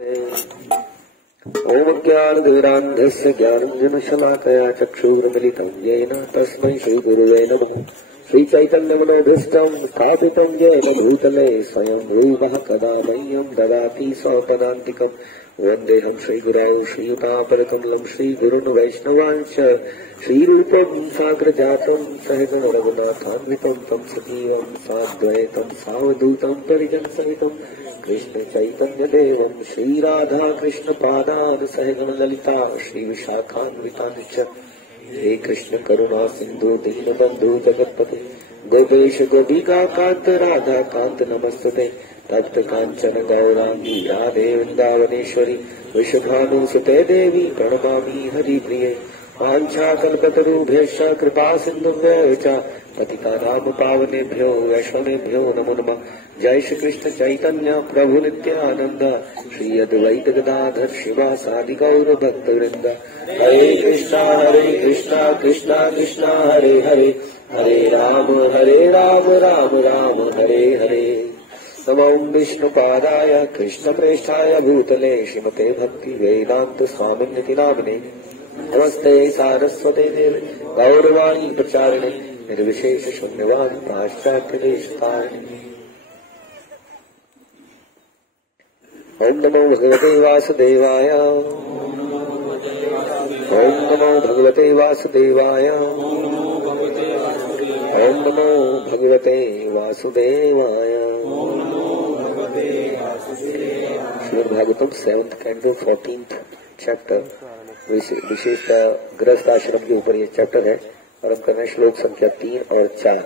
ओम ज्ञानतिमिरान्धस्य ज्ञानाञ्जनशलाकया चक्षुरुन्मीलितं येन तस्मै श्रीगुरुवे नमः। श्रीचैतन्यमनोभीष्टं स्थापितं येन भूतले स्वयं रूपः कदा मह्यं ददाति स्वपदान्तिकम्। वन्देऽहं श्रीगुरौ श्रीयुतापरकमलं श्रीगुरुन् वैष्णवांश्च श्रीरूपं साग्रजातं सहगण रघुनाथान्वितं तं सजीवं साद्वैतं सावधूतं परिजनसहितं कृष्ण चैतन्य देवं श्रीराधा कृष्ण पादान सहगण ललिता श्री विशाखान्वितानि च। हे कृष्ण करुणा सिंधु दीनबंधु जगत्पते गोपेश गोपिका कांत राधा कांत नमस्तुते। तप्त कांचन गौरांगी राधे वृंदावनेश्वरी वृषभानुसुते देवी प्रणमामि हरिप्रिये। वाञ्छाकल्पतरुभ्यश्च कृपा सिन्धुभ्यश्च च पतितानां पावनेभ्यो वैष्णवेभ्यो नमो नमः। जय श्री कृष्ण चैतन्य प्रभु नित्यानंद श्री अद्वैत गदाधर शिवासादि गौर भक्त वृंद। हरे कृष्णा कृष्णा कृष्णा हरे हरे हरे राम राम राम हरे हरे। नमो विष्णुपादाय कृष्ण प्रेष्ठाय भूतले श्रीमते भक्ति वेदांत स्वामिनिति नामिने। नमस्ते सारस्वते देवे गौरवाणी प्रचारिणे निर्विशेष शून्यवादी पाश्चात्य देशतारिणे। ओम नमो भगवते वासुदेवाय ओम नमो भगवते वासुदेवाय ओम नमो भगवते वासुदेवाय। Shrimad Bhagavatam 7th canto 14th chapter विशेषतः गृहस्थ आश्रम के ऊपर ये चैप्टर है और हम कर रहे हैं श्लोक संख्या 3 और 4।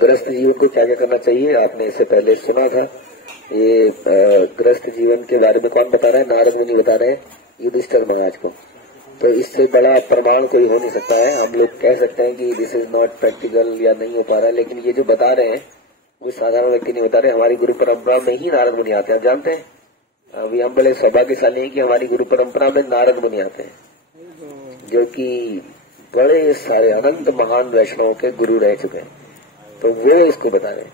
गृहस्थ जीवन को क्या क्या करना चाहिए आपने इससे पहले सुना था। ये गृहस्थ जीवन के बारे में कौन बता रहा है? नारद मुनि बता रहे हैं युधिष्ठिर महाराज को। तो इससे बड़ा प्रमाण कोई हो नहीं सकता है। हम लोग कह सकते हैं कि दिस इज नॉट प्रैक्टिकल या नहीं हो पा रहा है, लेकिन ये जो बता रहे हैं वो साधारण व्यक्ति नहीं बता रहे। हमारी गुरु परंपरा में ही नारद मुनि आते हैं, आप जानते हैं। अभी हम बड़े सौभाग्यशाली हैं कि हमारी गुरु परंपरा में नारद मुनि आते हैं जो कि बड़े सारे अनंत महान वैष्णवों के गुरु रह चुके हैं। तो वो इसको बता रहे हैं।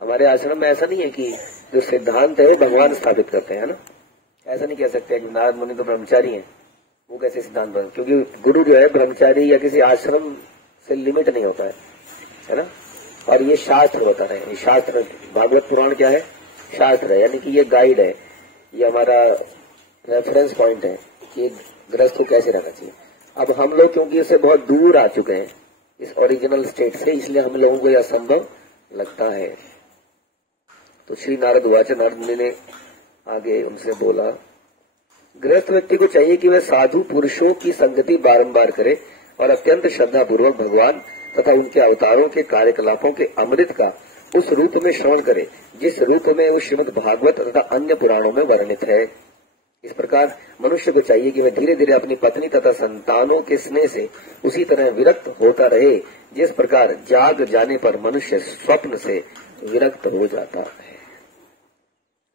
हमारे आश्रम में ऐसा नहीं है कि जो सिद्धांत है भगवान स्थापित करते हैं, है ना। ऐसा नहीं कह सकते कि नारद मुनि तो ब्रह्मचारी हैं, वो कैसे सिद्धांत बन, क्योंकि गुरु जो है ब्रह्मचारी या किसी आश्रम से लिमिट नहीं होता है ना। और ये शास्त्र बता रहे हैं। शास्त्र भागवत पुराण क्या है? शास्त्र है, यानी कि ये गाइड है, ये हमारा रेफरेंस पॉइंट है कि गृहस्थ को कैसे रहना चाहिए। अब हम लोग क्योंकि इससे बहुत दूर आ चुके हैं इस ओरिजिनल स्टेट से, इसलिए हम लोगों को यह असंभव लगता है। तो श्री नारद वाच, नारद मुनि ने आगे उनसे बोला, गृहस्थ व्यक्ति को चाहिए कि वह साधु पुरुषों की संगति बारंबार करे और अत्यंत श्रद्धा पूर्वक भगवान तथा उनके अवतारों के कार्यकलापों के अमृत का उस रूप में श्रवण करे जिस रूप में वो श्रीमद् भागवत तथा अन्य पुराणों में वर्णित है। इस प्रकार मनुष्य को चाहिए कि वह धीरे धीरे अपनी पत्नी तथा संतानों के स्नेह से उसी तरह विरक्त होता रहे जिस प्रकार जाग जाने पर मनुष्य स्वप्न से विरक्त हो जाता है।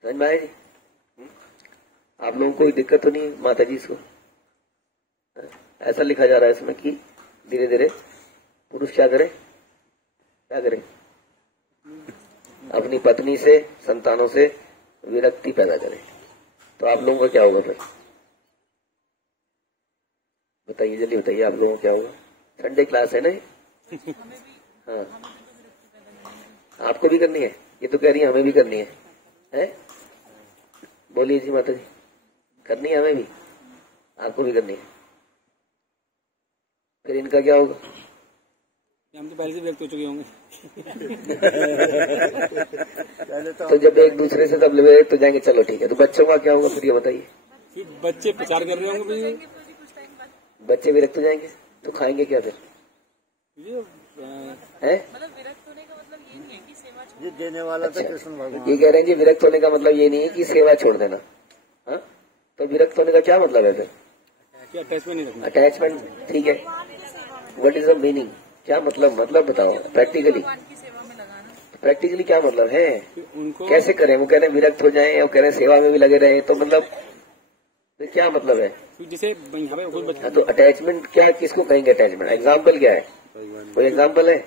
समझ में आए? आप लोगों को कोई दिक्कत तो नहीं माता जी इसको? ऐसा लिखा जा रहा है इसमें कि धीरे धीरे पुरुष क्या करे, अपनी पत्नी से संतानों से विरक्ति पैदा करे। तो आप लोगों का क्या होगा फिर? बताइए, जल्दी बताइए, आप लोगों को क्या होगा? संडे क्लास है ना? हाँ, आपको भी करनी है? ये तो कह रही है हमें भी करनी है? बोलिए जी माता जी। करनी है हमें भी, आपको भी करनी है। फिर इनका क्या होगा? हम तो पहले से व्यक्त हो चुके होंगे। तो जब एक दूसरे से तब ले तो जाएंगे, चलो ठीक है। तो बच्चों का क्या होगा फिर, ये बताइए। बच्चे प्रचार कर रहे होंगे, बच्चे विरक्त हो जाएंगे तो खाएंगे क्या फिर? है ये देने वाला था कृष्ण भगवान। ये कह रहे हैं जी विरक्त होने का मतलब ये नहीं है कि सेवा छोड़ देना। हाँ, तो विरक्त होने का क्या मतलब है फिर? अटैचमेंट नहीं रखना। अटैचमेंट, ठीक है। What is the meaning? क्या मतलब बताओ प्रैक्टिकली। प्रैक्टिकली क्या मतलब है? उनको कैसे करें? वो कह रहे हैं विरक्त हो जाएं और कह रहे हैं सेवा में भी लगे रहे, तो मतलब तो क्या मतलब है? जैसे तो अटैचमेंट क्या, किसको कहेंगे अटैचमेंट? एग्जाम्पल क्या है? कोई एग्जाम्पल है?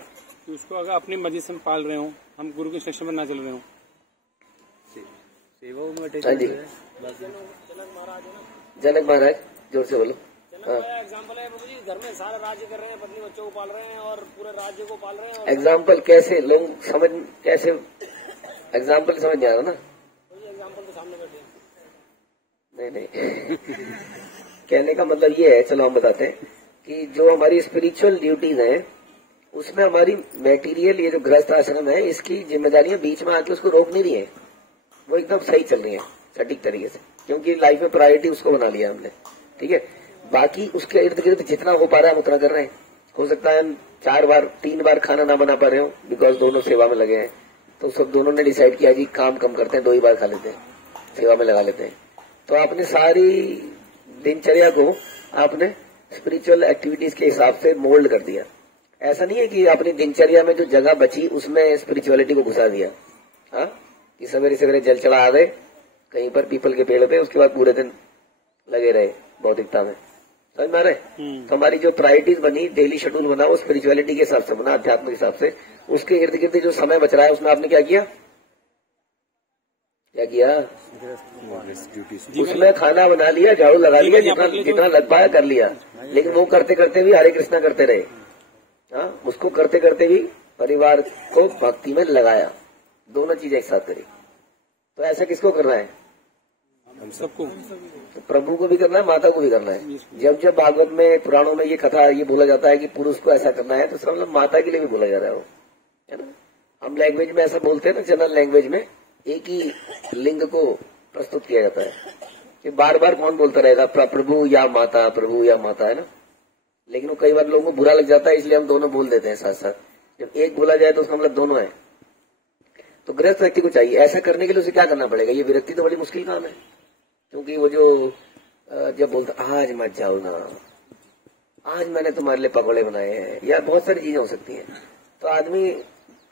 उसको अगर अपनी मर्जी से पाल रहे हो, हम गुरु के इंस्ट्रक्शन पर ना चल रहे हो, हाँ जी, जनक महाराज जोर से बोलो। हाँ, एग्जाम्पल है बाबू जी, घर में सारा राज्य कर रहे हैं, पत्नी बच्चों को पाल रहे हैं और पूरे राज्य को पाल रहे हैं। और एग्जाम्पल कैसे लोग समझ, कैसे एग्जाम्पल समझ नहीं आ रहा ना? एग्जाम्पल तो सामने बैठे हैं। नहीं कहने का मतलब ये है, चलो हम बताते हैं कि जो हमारी स्पिरिचुअल ड्यूटीज हैं उसमें हमारी मेटीरियल, ये जो गृहस्थ आश्रम है, इसकी जिम्मेदारियां बीच में आके उसको रोक नहीं रही है, वो एकदम सही चल रही है सटीक तरीके से, क्योंकि लाइफ में प्रायोरिटी उसको बना लिया हमने। ठीक है, बाकी उसके इर्द गिर्द जितना हो पा रहा है हम उतना कर रहे हैं। हो सकता है हम 4 बार 3 बार खाना ना बना पा रहे हो, बिकॉज दोनों सेवा में लगे हैं, तो सब दोनों ने डिसाइड किया जी काम कम करते हैं, 2 ही बार खा लेते हैं, सेवा में लगा लेते हैं। तो आपने सारी दिनचर्या को आपने स्पिरिचुअल एक्टिविटीज के हिसाब से मोल्ड कर दिया। ऐसा नहीं है कि अपनी दिनचर्या में जो जगह बची उसमें स्पिरिचुअलिटी को घुसा दिया। हाँ, कि सवेरे सवेरे जल चढ़ा आ गए कहीं पर पीपल के पेड़ पे, उसके बाद पूरे दिन लगे रहे भौतिकता में। समझ में आ रहे? तो हमारी जो प्रायोरिटीज बनी, डेली शेड्यूल बना, वो स्पिरिचुअलिटी के हिसाब से बना, अध्यात्म के हिसाब से। उसके इर्द गिर्द जो समय बच रहा है उसमें आपने क्या किया? क्या किया? उसमें खाना बना लिया, झाड़ू लगा लिया, जितना लग पाया कर लिया, लेकिन वो करते करते भी हरे कृष्णा करते रहे। हाँ, उसको करते करते भी परिवार को भक्ति में लगाया, दोनों चीजें एक साथ करी। तो ऐसा किसको करना है? हम सबको, तो प्रभु को भी करना है, माता को भी करना है। जब जब भागवत में, पुराणों में ये कथा, ये बोला जाता है कि पुरुष को ऐसा करना है, तो सब मतलब माता के लिए भी बोला जा रहा है वो, है ना। हम लैंग्वेज में ऐसा बोलते हैं ना, जनरल लैंग्वेज में एक ही लिंग को प्रस्तुत किया जाता है कि बार बार कौन बोलता रहेगा प्रभु या माता, प्रभु या माता, है ना। लेकिन वो कई बार लोगों को बुरा लग जाता है, इसलिए हम दोनों बोल देते हैं साथ साथ। जब एक बोला जाए तो उसका मतलब दोनों है। तो गृहस्थ व्यक्ति को चाहिए ऐसा करने के लिए, उसे क्या करना पड़ेगा? ये विरक्ति तो बड़ी मुश्किल काम है, क्योंकि वो जो जब बोलता आज मत जाओ ना, आज मैंने तुम्हारे लिए पकौड़े बनाए हैं, या बहुत सारी चीजें हो सकती हैं, तो आदमी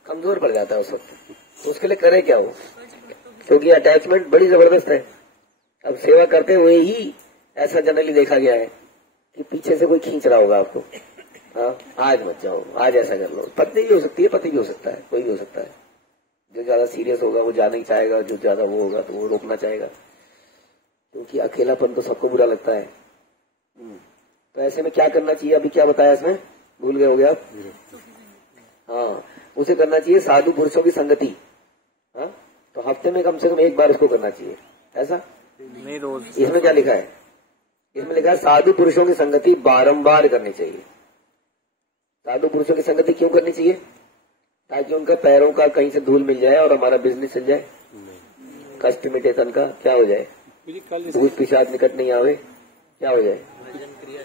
कमजोर पड़ जाता है उस वक्त। तो उसके लिए करे क्या वो? क्योंकि अटैचमेंट बड़ी जबरदस्त है। अब सेवा करते हुए ही ऐसा जनरली देखा गया है कि पीछे से कोई खींच रहा होगा आपको, हाँ आज मत जाओ, आज ऐसा कर लो। पत्नी भी हो सकती है, पति भी हो सकता है, कोई भी हो सकता है। जो ज्यादा सीरियस होगा वो जाना ही चाहेगा, जो ज्यादा वो होगा तो वो रोकना चाहेगा, क्योंकि अकेलापन तो सबको बुरा लगता है। तो ऐसे में क्या करना चाहिए? अभी क्या बताया इसमें, भूल गए हो गया आप? हाँ, उसे करना चाहिए साधु पुरुषों की संगति। हाँ, तो हफ्ते में कम से कम 1 बार उसको करना चाहिए। ऐसा नहीं, रोज। इसमें क्या लिखा है? इसमें लिखा है साधु पुरुषों की संगति बारंबार करनी चाहिए। साधु पुरुषों की संगति क्यों करनी चाहिए? ताकि उनका पैरों का कहीं से धूल मिल जाए और हमारा बिजनेस चल जाए, कष्ट मिटे तन का, क्या हो जाए, भूत पिशाच निकट नहीं आवे, क्या हो जाए, भजन क्रिया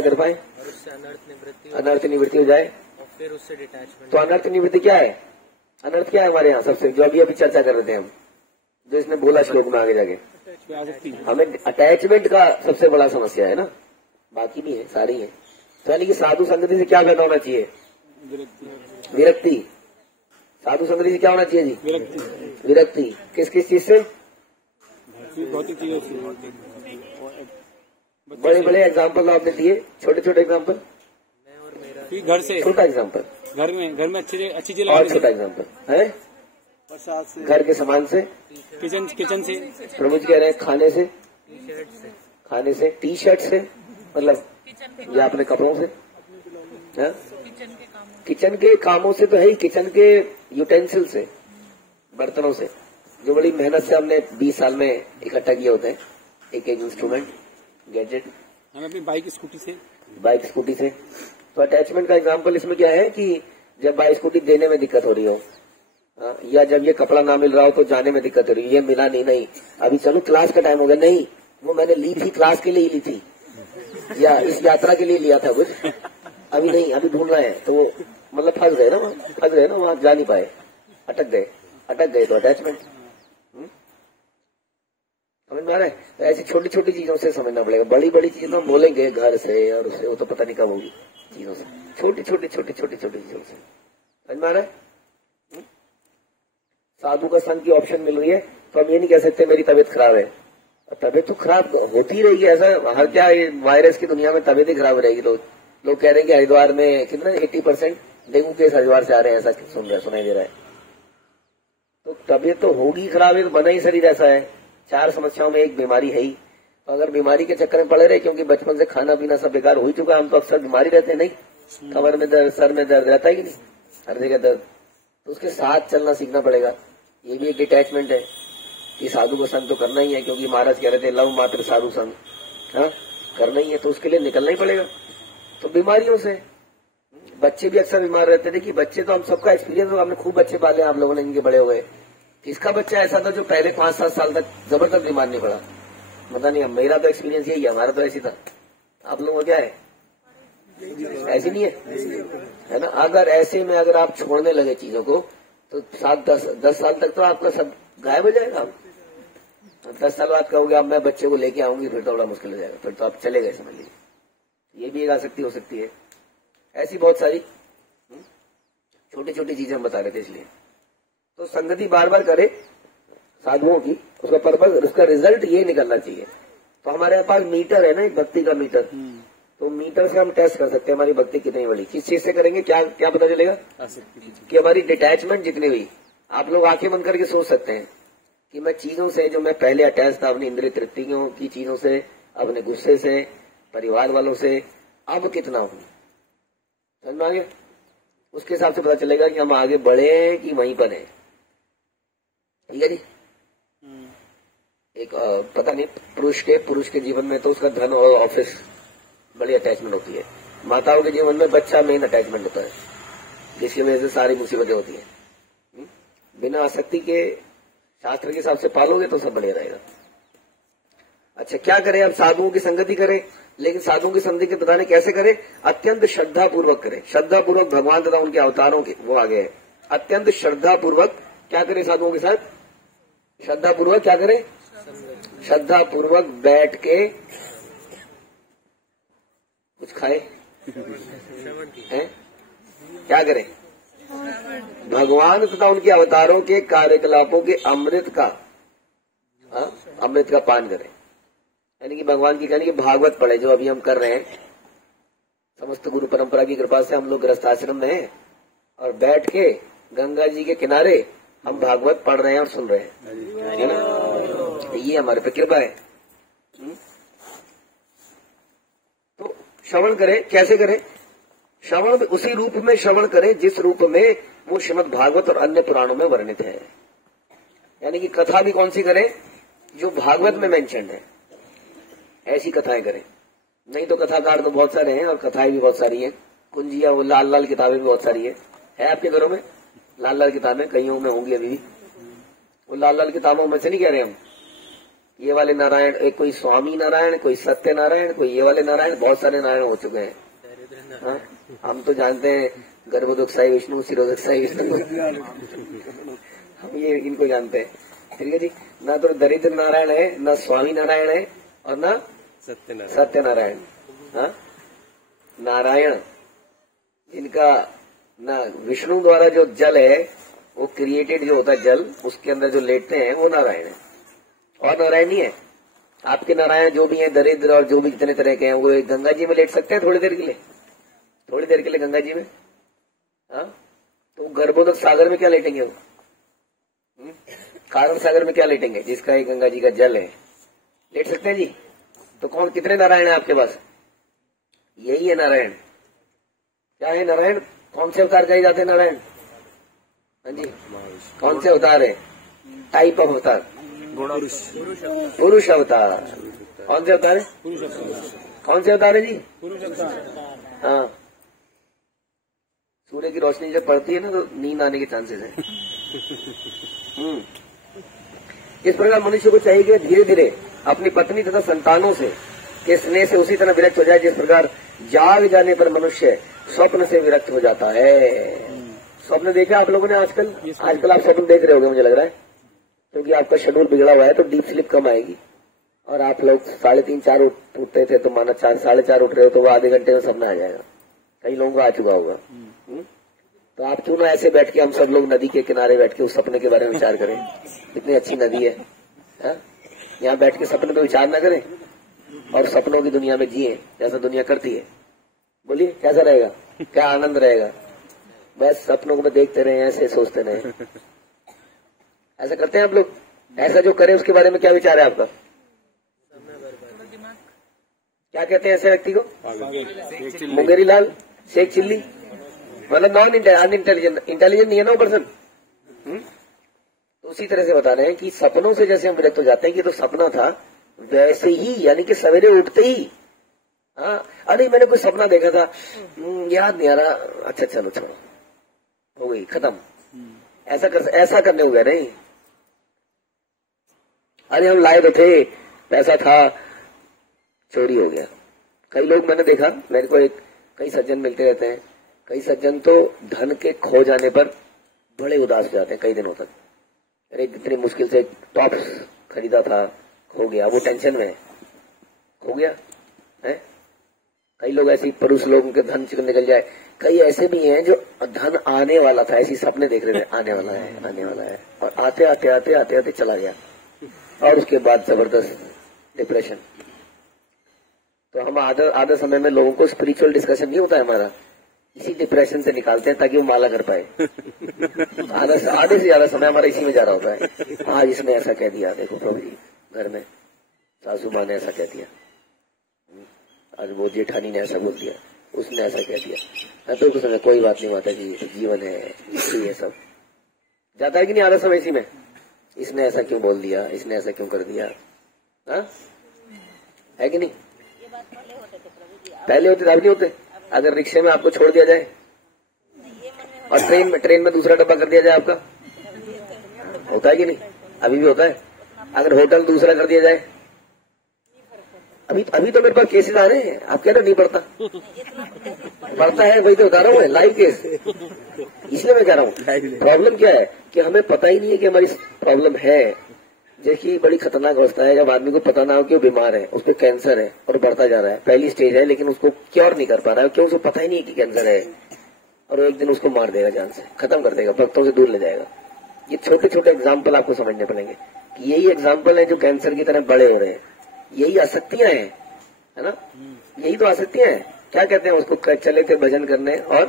कर पाए, और उससे अनर्थ निवृत्ति हो जाए, और फिर उससे डिटैचमेंट। तो अनर्थ निवृत्ति क्या है? अनर्थ क्या है हमारे यहाँ सबसे, जो अभी चर्चा कर रहे थे हम, जो इसने बोला श्लोक में आगे जाके, हमें अटैचमेंट का सबसे बड़ा समस्या है ना, बाकी भी है, सारी है। तो यानी कि साधु संगति से क्या करना होना चाहिए? विरक्ति। साधु संगति से क्या होना चाहिए जी? विरक्ति। किस किस चीज से? बड़े बड़े एग्जाम्पल आपने दिए, छोटे छोटे एग्जाम्पल? घर से, छोटा एग्जाम्पल, घर में अच्छी चीज, और छोटा एग्जाम्पल है घर के सामान से, किचन से, प्रभु जी कह रहे हैं खाने से, टी शर्ट से, मतलब या अपने कपड़ों से, है? किचन के कामों से तो है ही, किचन के यूटेंसिल से, बर्तनों से, जो बड़ी मेहनत से हमने 20 साल में इकट्ठा किए होते हैं, एक एक इंस्ट्रूमेंट, गैजेट। हम अपनी बाइक स्कूटी से। तो अटैचमेंट का एग्जाम्पल इसमें क्या है कि जब बाइक स्कूटी देने में दिक्कत हो रही हो, या जब ये कपड़ा ना मिल रहा हो तो जाने में दिक्कत हो रही है, ये मिला नहीं, अभी चलो क्लास का टाइम हो गया, नहीं वो मैंने ली थी, क्लास के लिए ही ली थी, या इस यात्रा के लिए लिया था कुछ, अभी नहीं, अभी ढूंढ रहे हैं, तो वो मतलब फंस गए ना, वहां जा नहीं पाए, अटक गए तो अटैचमेंट। समझ में आ रहा है? तो ऐसी छोटी छोटी चीजों से समझना पड़ेगा। बड़ी बड़ी चीजें हम बोलेंगे घर से और उससे, वो तो पता नहीं कब होगी, चीजों से, छोटी छोटी चीजों से। समझ में आ रहा है? साधु का संग की ऑप्शन मिल रही है, तो हम ये नहीं कह सकते मेरी तबीयत खराब है। तबीयत तो खराब होती रहेगी, ऐसा हर क्या वायरस की दुनिया में तबीयत ही खराब रहेगी। लोग कह रहे हैं कि हरिद्वार में कितना 80% डेंगू केस हरिद्वार से आ रहे हैं, ऐसा सुनाई दे रहा है। तो तबीयत तो होगी खराब, है तो बना ही शरीर ऐसा है। 4 समस्याओं में एक बीमारी है ही। तो अगर बीमारी के चक्कर में पड़े रहे, क्योंकि बचपन से खाना पीना सब बेकार हो ही चुका, हम तो अक्सर बीमारी रहते हैं, नहीं कमर में दर्द, सर में दर्द रहता है कि नहीं, हर जगह दर्द। तो उसके साथ चलना सीखना पड़ेगा। ये भी एक डिटैचमेंट है कि साधु को संग तो करना ही है, क्योंकि महाराज कह रहे थे लव मात्र साधु संग, हाँ करना ही है, तो उसके लिए निकलना ही पड़ेगा। तो बीमारियों से बच्चे भी अक्सर बीमार रहते थे कि बच्चे तो हम सबका एक्सपीरियंस होगा, हमने खूब बच्चे पाले आप लोगों ने, इनके बड़े हुए। किसका बच्चा ऐसा था जो पहले 5-7 साल तक जबरदस्त बीमार नहीं पड़ा? पता नहीं, मेरा तो एक्सपीरियंस यही है, हमारा तो ऐसी था। आप लोगों का क्या है? ऐसी नहीं है ना? अगर ऐसे में अगर आप छोड़ने लगे चीजों को तो 7-10 साल तक तो आपका सब गायब हो जाएगा। 10 साल बाद कहोगे अब मैं बच्चे को लेके आऊंगी, फिर तो बड़ा मुश्किल हो जाएगा, फिर तो आप चले गए, समझ लीजिए। ये भी एक आसक्ति हो सकती है। ऐसी बहुत सारी छोटी छोटी चीजें हम बता रहे थे। इसलिए तो संगति बार बार करे साधुओं की, उसका पर्पज, उसका रिजल्ट ये निकलना चाहिए। तो हमारे पास मीटर है ना, एक भक्ति का मीटर, तो मीटर से हम टेस्ट कर सकते हैं हमारी भक्ति कितनी बड़ी। किस चीज से करेंगे? क्या क्या पता चलेगा कि हमारी डिटैचमेंट जितनी हुई। आप लोग आंखें बंद करके सोच सकते हैं कि मैं चीजों से जो मैं पहले अटैच था, अपनी इंद्रिय तृप्तियों की चीजों से, अपने गुस्से से, परिवार वालों से, अब कितना हूं। समझ में आ गया? उसके हिसाब से पता चलेगा कि हम आगे बढ़े हैं कि वहीं पर हैं। ठीक है जी। एक पता नहीं, पुरुष के जीवन में तो उसका धन और ऑफिस बड़ी अटैचमेंट होती है। माताओं के जीवन में बच्चा मेन अटैचमेंट होता है, जिसकी वजह से सारी मुसीबतें होती है। बिना आसक्ति के शास्त्र के हिसाब से पालोगे तो सब बढ़िया रहेगा। अच्छा, क्या करें? अब साधुओं की संगति करें, लेकिन साधुओं की संगति के बताने कैसे करें? अत्यंत श्रद्धा पूर्वक करें। श्रद्धा पूर्वक भगवान तथा उनके अवतारों के, वो आगे है। अत्यंत श्रद्धा पूर्वक क्या करें साधुओं के साथ? श्रद्धा पूर्वक क्या करें? श्रद्धा पूर्वक बैठ के कुछ खाए हैं? क्या करें? भगवान तथा उनके अवतारों के कार्यकलापों के अमृत का पान करें। यानी कि भगवान की कहने की भागवत पढ़े, जो अभी हम कर रहे हैं। समस्त गुरु परंपरा की कृपा से हम लोग गृहस्थ आश्रम में हैं और बैठ के गंगा जी के किनारे हम भागवत पढ़ रहे हैं और सुन रहे हैं, है ना? ये हमारे पे कृपा है। तो श्रवण करें। कैसे करें श्रवण? उसी रूप में श्रवण करें जिस रूप में वो श्रीमद् भागवत और अन्य पुराणों में वर्णित है। यानी कि कथा भी कौन सी करें? जो भागवत में मेंशन है, ऐसी कथाएं करें। नहीं तो कथाकार तो बहुत सारे हैं और कथाएं भी बहुत सारी हैं। कुंजिया, वो लाल लाल किताबें भी बहुत सारी है आपके घरों में? लाल लाल किताबें कईयों में होंगी अभी भी। वो लाल लाल किताबों में से नहीं कह रहे हम, ये वाले नारायण, एक कोई स्वामी नारायण, कोई सत्य नारायण, कोई ये वाले नारायण, बहुत सारे नारायण हो चुके हैं। हाँ, हम तो जानते हैं गर्भोदक साई विष्णु, शिरोदक साई विष्णु, हम ये इनको जानते हैं। ठीक है जी। ना तो दरिद्र नारायण है, ना स्वामी नारायण है, और ना सत्य नारायण। हाँ, नारायण इनका ना विष्णु द्वारा जो जल है वो क्रिएटेड जो होता है जल, उसके अंदर जो लेटते हैं वो नारायण है, और नारायण नहीं है। आपके नारायण जो भी हैं, दरिद्र और जो भी जितने तरह के हैं, वो गंगा जी में लेट सकते हैं थोड़ी देर के लिए, थोड़ी देर के लिए गंगा जी में। हाँ, तो गर्भोदक सागर में क्या लेटेंगे वो? कारण सागर में क्या लेटेंगे? जिसका एक गंगा जी का जल है, लेट सकते हैं जी। तो कौन, कितने नारायण है आपके पास? यही है नारायण। क्या है नारायण? कौन से अवतार कहे जाते हैं नारायण? हाँ जी, कौन से अवतार है? टाइप ऑफ अवतार, पुरुष अवतार। कौन से अवतार है? कौन से अवतार है जी? हाँ, सूर्य की रोशनी जब पड़ती है ना तो नींद आने के चांसेस है। इस प्रकार मनुष्य को चाहिए कि धीरे धीरे अपनी पत्नी तथा संतानों से के स्नेह से उसी तरह विरक्त हो जाए जिस प्रकार जाग जाने पर मनुष्य स्वप्न से विरक्त हो जाता है। स्वप्न देखा आप लोगों ने आजकल? आजकल आप स्वप्न देख रहे होंगे मुझे लग रहा है, क्योंकि आपका शेड्यूल बिगड़ा हुआ है तो डीप स्लीप कम आएगी। और आप लोग 3:30-4 उठते थे तो माना 4-4:30 उठ रहे हो तो वो आधे घंटे में सपना आ जाएगा। कई लोगों को आ चुका होगा। तो आप क्यों ना ऐसे बैठ के हम सब लोग नदी के किनारे बैठ के उस सपने के बारे में विचार करें। कितनी अच्छी नदी है, यहाँ बैठ के सपने पे विचार न करें और सपनों की दुनिया में जिए जैसा दुनिया करती है। बोलिए कैसा रहेगा? क्या आनंद रहेगा? बस सपनों को देखते रहे, ऐसे सोचते रहे। ऐसा करते हैं आप लोग? ऐसा जो करे उसके बारे में क्या विचार है आपका? क्या कहते हैं ऐसे व्यक्ति को? मुंगेरी लाल, शेख चिल्ली, मतलब नॉन अनइंटेलिजेंट, इंटेलिजेंट नहीं है ना वो पर्सन। तो उसी तरह से बता रहे हैं कि सपनों से जैसे हम विरक्त हो जाते हैं कि तो सपना था, वैसे ही यानी कि सवेरे उठते ही अरे मैंने कोई सपना देखा था, याद नहीं आ रहा, अच्छा चलो छोड़ो, हो गई खत्म। ऐसा करने हुए नहीं। अरे हम लाए तो थे, पैसा था, चोरी हो गया। कई लोग मैंने देखा, मेरे को कई सज्जन मिलते रहते हैं, कई सज्जन तो धन के खो जाने पर बड़े उदास हो जाते हैं कई दिनों तक। अरे कितनी मुश्किल से टॉप खरीदा था, खो गया, वो टेंशन में खो गया है। कई लोग ऐसे पुरुष लोग के धन निकल जाए। कई ऐसे भी हैं जो धन आने वाला था, ऐसी सपने देख रहे थे, आने वाला है आने वाला है, और आते आते आते आते आते चला गया, और उसके बाद जबरदस्त डिप्रेशन। तो हम आधे समय में लोगों को स्पिरिचुअल डिस्कशन नहीं होता है हमारा, इसी डिप्रेशन से निकालते हैं ताकि वो माला कर पाए। आधे से ज्यादा समय हमारा इसी में जा रहा होता है। आज इसने ऐसा कह दिया, देखो प्रभु जी घर में सासू माँ ने ऐसा कह दिया, आज वो जेठानी ने ऐसा बोल दिया, उसने ऐसा कह दिया। तो कुछ समय कोई बात नहीं, माता जी जीवन है, ये सब जाता है कि नहीं आधा समय इसी में। इसने ऐसा क्यों बोल दिया, इसने ऐसा क्यों कर दिया, है कि नहीं? पहले होते थे, अब नहीं होते। अगर रिक्शे में आपको छोड़ दिया जाए और ट्रेन में दूसरा डब्बा कर दिया जाए आपका, होता है कि नहीं? अभी भी होता है। अगर होटल दूसरा कर दिया जाए, अभी तो मेरे पास केसेस आ रहे हैं, आप कह रहे नहीं पड़ता, पड़ता है, वही तो बता रहा हूँ, लाइव केस। इसलिए मैं कह रहा हूँ प्रॉब्लम क्या है कि हमें पता ही नहीं है कि हमारी प्रॉब्लम है। देखिए बड़ी खतरनाक अवस्था है जब आदमी को पता ना हो कि वो बीमार है, उसको कैंसर है और बढ़ता जा रहा है, पहली स्टेज है, लेकिन उसको क्योर नहीं कर पा रहा है। क्यों? उसको पता ही नहीं है कि कैंसर है, और वो एक दिन उसको मार देगा, जान से खत्म कर देगा, भक्तों से दूर ले जाएगा। ये छोटे छोटे एग्जाम्पल आपको समझने पड़ेंगे कि यही एग्जाम्पल है जो कैंसर की तरह बड़े हो रहे हैं। यही आसक्तियां हैं, है ना? यही तो आसक्तियां हैं। क्या कहते हैं उसको? चले थे भजन करने और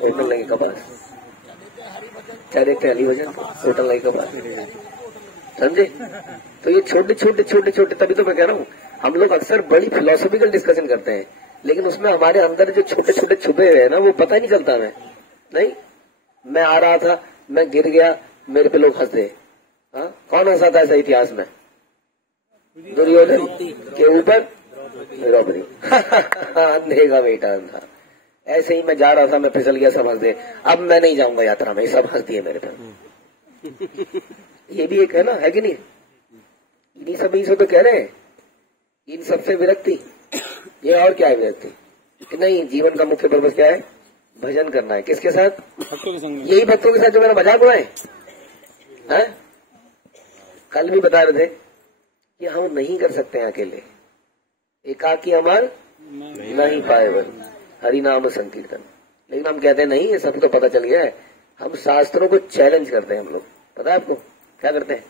होटल लगे कपास, क्या देखते हैं? हरी भजन, होटल लगे कपास, समझे? तो ये छोटे छोटे, तभी तो मैं कह रहा हूँ हम लोग अक्सर बड़ी फिलोसॉफिकल डिस्कशन करते हैं, लेकिन उसमें हमारे अंदर जो छोटे छोटे छुपे हुए हैं ना, वो पता ही नहीं चलता हमें। नहीं, मैं आ रहा था, मैं गिर गया, मेरे पे लोग हंस रहे। कौन हंसा था ऐसा इतिहास में? दुर्योधन के ऊपर द्रौपदी। अंधे का बेटा अंधा। ऐसे ही मैं जा रहा था, मैं फिसल गया, सब हंस दे, अब मैं नहीं जाऊंगा यात्रा में, सब हंस दिए मेरे पर। ये भी एक है ना, है कि नहीं? इन्हीं सब से तो कह रहे हैं, इन सबसे विरक्ति। ये और क्या है विरक्ति? कि नहीं, जीवन का मुख्य पर्पस क्या है? भजन करना है। किसके साथ? यही भक्तों के साथ जो मेरा मजाक उड़ाए। कल भी बता रहे थे कि हम नहीं कर सकते हैं अकेले, एकाकी अमर नहीं पाए वन, हरि नाम संकीर्तन। लेकिन हम कहते हैं नहीं, ये सब तो पता चल गया है। हम शास्त्रों को चैलेंज करते हैं हम लोग। पता है आपको क्या करते हैं?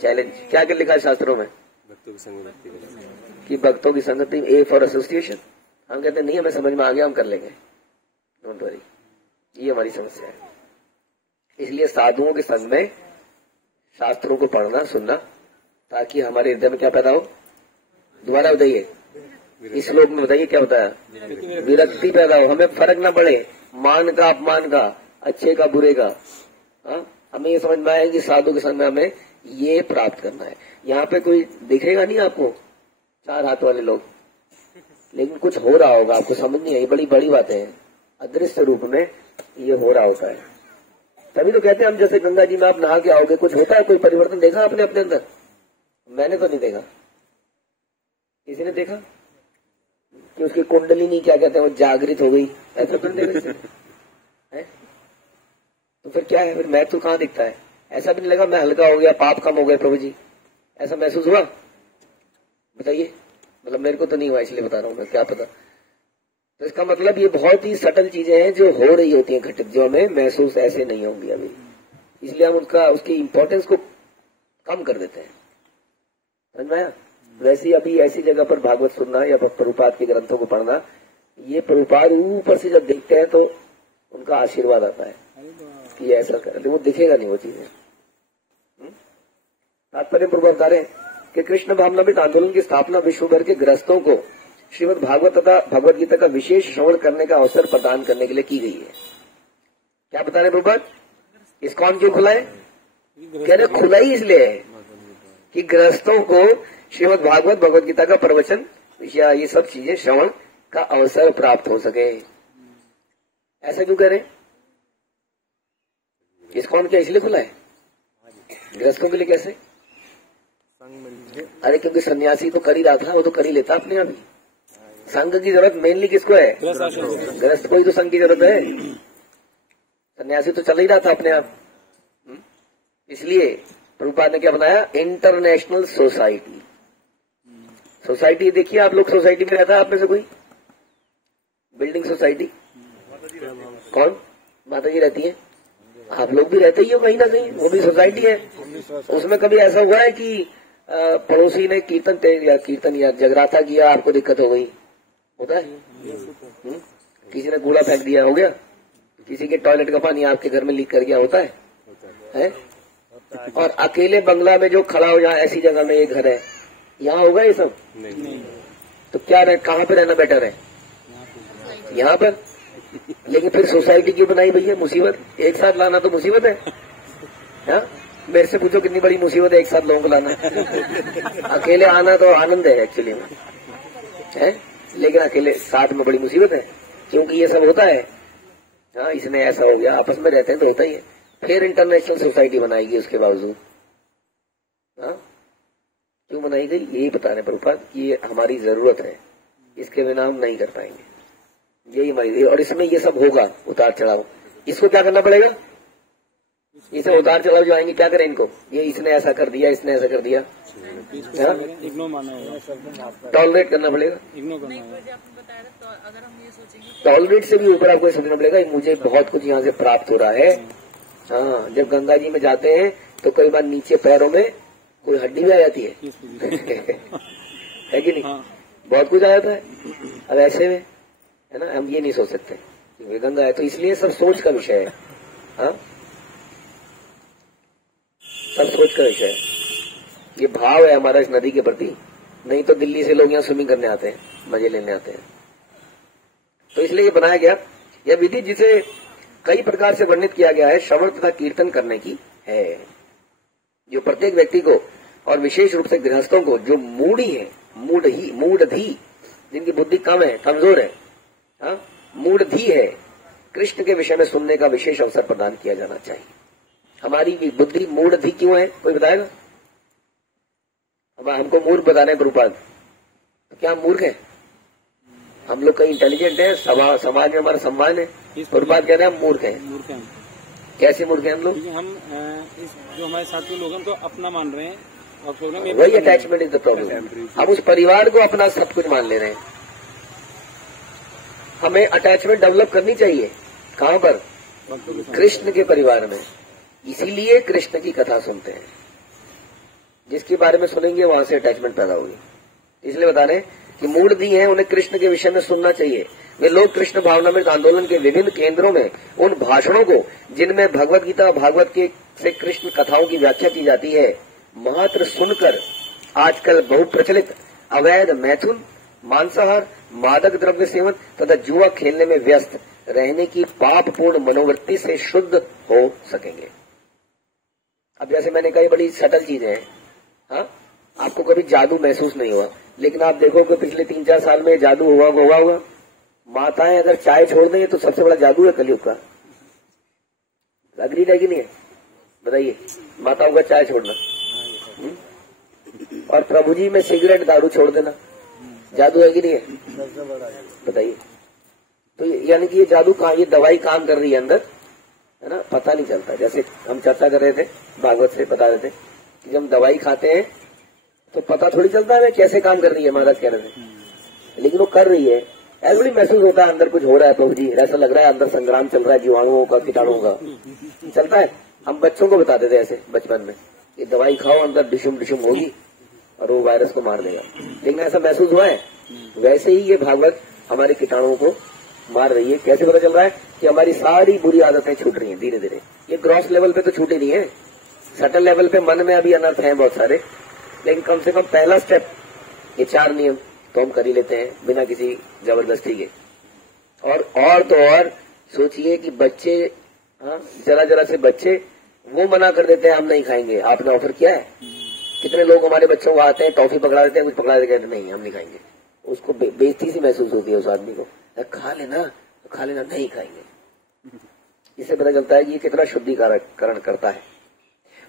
चैलेंज। क्या कर लिखा है शास्त्रों में? भक्तों की संगति, कि भक्तों की संगति ए फॉर एसोसिएशन। हम कहते हैं नहीं, हमें समझ में आ गया, हम कर लेंगे, डोंट वरी। ये हमारी समस्या है। इसलिए साधुओं के संग में शास्त्रों को पढ़ना सुनना, ताकि हमारे हृदय में क्या पैदा हो? दोबारा बताइए, इस श्लोक में बताइए क्या होता है? विरक्ति पैदा हो। हमें फर्क ना पड़े मान का अपमान का, अच्छे का बुरे का। हमें ये समझ में आया कि साधु के संग में हमें ये प्राप्त करना है। यहाँ पे कोई दिखेगा नहीं आपको, चार हाथ वाले लोग, लेकिन कुछ हो रहा होगा, आपको समझ नहीं आई। बड़ी बड़ी बातें हैं, अदृश्य रूप में ये हो रहा होता है। तभी तो कहते हैं हम, जैसे गंगा जी में आप नहा के आओगे, कुछ होता है? कोई परिवर्तन देखा आपने अपने अंदर? मैंने तो नहीं देखा। किसी ने देखा कि उसकी कुंडलिनी क्या कहते हैं, वो जागृत हो गई? ऐसा तो नहीं देखा है? तो फिर क्या है? फिर मैं तो कहाँ दिखता है? ऐसा भी नहीं लगा मैं हल्का हो गया, पाप कम हो गए प्रभु जी, ऐसा महसूस हुआ? बताइए। मतलब मेरे को तो नहीं हुआ, इसलिए बता रहा हूँ मैं, क्या पता। तो इसका मतलब ये बहुत ही सटल चीजें हैं जो हो रही होती हैं घटित, जो हमें महसूस ऐसे नहीं होंगी अभी। इसलिए हम उसकी इम्पोर्टेंस को कम कर देते हैं। समझ में आया? वैसे ही अभी ऐसी जगह पर भागवत सुनना या प्रभुपाद के ग्रंथों को पढ़ना, ये प्रभुपाद ऊपर से जब देखते हैं तो उनका आशीर्वाद आता है कि ऐसा कर, वो दिखेगा नहीं वो चीजें। तात्पर्य पूर्वक बता रहे हैं कि कृष्ण भावनामृत आंदोलन की स्थापना विश्व भर के गृहस्थों को श्रीमद् भागवत तथा भगवद गीता का विशेष श्रवण करने का अवसर प्रदान करने के लिए की गई है। क्या बता रहे प्रभुपाद? इस्कॉन क्यों खुला है? कह रहे खुला ही इसलिए है कि गृहस्थों को श्रीमद् भागवत भगवद गीता का प्रवचन या ये सब चीजें श्रवण का अवसर प्राप्त हो सके। ऐसा क्यों कह रहे? इस्कॉन क्या इसलिए खुला है? गृहस्थों के लिए कैसे? अरे क्योंकि सन्यासी तो कर ही रहा था, वो तो कर ही लेता अपने आप ही। संघ की जरूरत मेनली किसको है? गृहस्थ को ही तो संघ की जरूरत है। सन्यासी तो चल ही रहा था अपने आप। इसलिए प्रभुपाद ने क्या बनाया? International society. सोसाइटी देखिए आप लोग, सोसाइटी में रहता है आप में से कोई? बिल्डिंग सोसाइटी कौन? माता जी रहती है, आप लोग भी रहते ही हो कहीं ना कहीं, वो भी सोसाइटी है। उसमें कभी ऐसा हुआ है कि पड़ोसी ने कीर्तन या जगराता किया, आपको दिक्कत हो गई? होता है? किसी ने कूड़ा फेंक दिया, हो गया? किसी के टॉयलेट का पानी आपके घर में लीक कर गया, होता है? और अकेले बंगला में जो खड़ा हो जाए, ऐसी जगह में ये घर है, यहाँ होगा ये सब? तो क्या कहाँ पे रहना बेटर है? यहाँ पर। लेकिन फिर सोसाइटी क्यों बनाई भैया? मुसीबत एक साथ लाना तो मुसीबत है। हाँ? मेरे से पूछो कितनी बड़ी मुसीबत है एक साथ लोगों को लाना। अकेले आना तो आनंद है एक्चुअली में, है? लेकिन अकेले साथ में बड़ी मुसीबत है, क्योंकि ये सब होता है। हाँ, इसमें ऐसा हो गया, आपस में रहते हैं तो होता ही है। फिर इंटरनेशनल सोसाइटी बनाएगी उसके बावजूद। हाँ, क्यों बनाई गई? यही बता रहे प्रभुपाद, ये हमारी जरूरत है, इसके बिना हम नहीं कर पाएंगे। यही हमारी, और इसमें ये सब होगा उतार चढ़ाव। इसको क्या करना पड़ेगा? इसे उतार चढ़ाव जो आएंगे, क्या करें इनको? ये इसने ऐसा कर दिया, इसने ऐसा कर दिया, टॉलरेट करना पड़ेगा। टॉलरेट से भी ऊपर आपको समझना पड़ेगा, मुझे बहुत कुछ यहाँ से प्राप्त हो रहा है। हाँ, जब गंगा जी में जाते हैं तो कई बार नीचे पैरों में कोई हड्डी भी आ जाती है, है कि नहीं? बहुत कुछ आ जाता है। अब ऐसे में है ना, हम ये नहीं सोच सकते कि गंगा है, तो इसलिए सब सोच का विषय है। हाँ, सब सोच का विषय है। ये भाव है हमारा इस नदी के प्रति। नहीं तो दिल्ली से लोग यहाँ स्विमिंग करने आते हैं, मजे लेने आते हैं। तो इसलिए ये बनाया गया। यह विधि जिसे कई प्रकार से वर्णित किया गया है, श्रवण तथा कीर्तन करने की है, जो प्रत्येक व्यक्ति को और विशेष रूप से गृहस्थों को, जो मूढ़ी है, मूढ़धी, जिनकी बुद्धि कम है, कमजोर है, हाँ, मूढ़धी है, कृष्ण के विषय में सुनने का विशेष अवसर प्रदान किया जाना चाहिए। हमारी बुद्धि मूढ़धी क्यों है? कोई बताएगा? अब हमको मूर्ख बता रहे हैं प्रभुपाद, तो क्या हम मूर्ख हैं? हम लोग कहीं इंटेलिजेंट हैं, समाज में हमारा सम्मान है। प्रभुपाद कह रहे हैं हम मूर्ख हैं। कैसे मूर्ख हैं हम लोग? हम जो हमारे साथी लोग हैं तो अपना मान रहे हैं, और वही अटैचमेंट इज द प्रॉब्लम। हम उस परिवार को अपना सब कुछ मान ले रहे हैं। हमें अटैचमेंट डेवलप करनी चाहिए। कहाँ पर? कृष्ण के परिवार में। इसीलिए कृष्ण की कथा सुनते हैं, जिसके बारे में सुनेंगे वहां से अटैचमेंट पैदा होगी। इसलिए बता रहे कि मूढ़धी हैं, उन्हें कृष्ण के विषय में सुनना चाहिए। वे लोग कृष्ण भावनामृत आंदोलन के विभिन्न केंद्रों में उन भाषणों को, जिनमें भगवत गीता और भागवत के से कृष्ण कथाओं की व्याख्या की जाती है, मात्र सुनकर आजकल बहुप्रचलित अवैध मैथुन, मांसाहार, मादक द्रव्य सेवन तथा जुआ खेलने में व्यस्त रहने की पापपूर्ण मनोवृत्ति से शुद्ध हो सकेंगे। अब जैसे मैंने कहा, बड़ी सटल चीजें हैं। हाँ, आपको कभी जादू महसूस नहीं हुआ, लेकिन आप देखो कि पिछले 3-4 साल में जादू हुआ। माताएं अगर चाय छोड़ देंगे तो सबसे बड़ा जादू है कलयुग का। अग्री है कि नहीं है? बताइए, माताओं का चाय छोड़ना और प्रभु जी में सिगरेट दारू छोड़ देना जादू है कि नहीं है? बताइए। तो यानी कि ये जादू कहाँ, ये दवाई काम कर रही है अंदर, है ना? पता नहीं चलता। जैसे हम चर्चा कर रहे थे, भागवत से बता रहे थे कि जब हम दवाई खाते हैं तो पता थोड़ी चलता है कैसे काम कर रही है, महाराज कह रहे थे, लेकिन वो कर रही है। ऐसा बड़ी महसूस होता है अंदर कुछ हो रहा है प्रभु जी, ऐसा लग रहा है अंदर संग्राम चल रहा है जीवाणुओं का, कीटाणुओं का, चलता है। हम बच्चों को बताते थे ऐसे बचपन में, ये दवाई खाओ अंदर डिशुम डिशुम होगी और वो वायरस को मार देगा, लेकिन ऐसा महसूस हुआ है। वैसे ही ये भागवत हमारे कीटाणुओं को मार रही है। कैसे पता चल रहा है? कि हमारी सारी बुरी आदतें छूट रही हैं धीरे धीरे। ये ग्रॉस लेवल पे तो छूटी नहीं है, सटल लेवल पे मन में अभी अनर्थ हैं बहुत सारे, लेकिन कम से कम पहला स्टेप ये 4 नियम तो हम कर ही लेते हैं बिना किसी जबरदस्ती के। और तो और सोचिए कि बच्चे, जरा जरा से बच्चे वो मना कर देते हैं हम नहीं खाएंगे, आपने ऑफर किया है? कितने लोग हमारे बच्चों को आते हैं, टॉफी पकड़ा देते हैं, कुछ पकड़ा देते हैं, नहीं हम नहीं खाएंगे। उसको बेइज्जती सी महसूस होती है उस आदमी को, खा लेना नहीं खाएंगे। इससे पता चलता है कि ये कितना शुद्धिकरण करता है।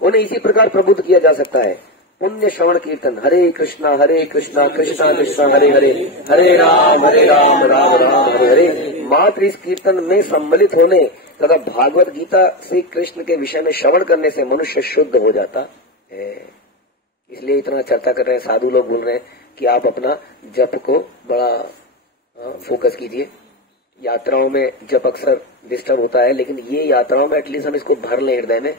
उन्हें इसी प्रकार प्रबुद्ध किया जा सकता है। पुण्य श्रवण कीर्तन, हरे कृष्णा कृष्णा कृष्णा हरे हरे, हरे राम राम राम हरे हरे, मात्र इस कीर्तन में सम्मिलित होने तथा भागवत गीता श्री कृष्ण के विषय में श्रवण करने से मनुष्य शुद्ध हो जाता है। इसलिए इतना चर्चा कर रहे हैं, साधु लोग बोल रहे हैं कि आप अपना जप को बड़ा फोकस कीजिए। यात्राओं में जप अक्सर डिस्टर्ब होता है, लेकिन ये यात्राओं में एटलीस्ट हम इसको भर लें हृदय में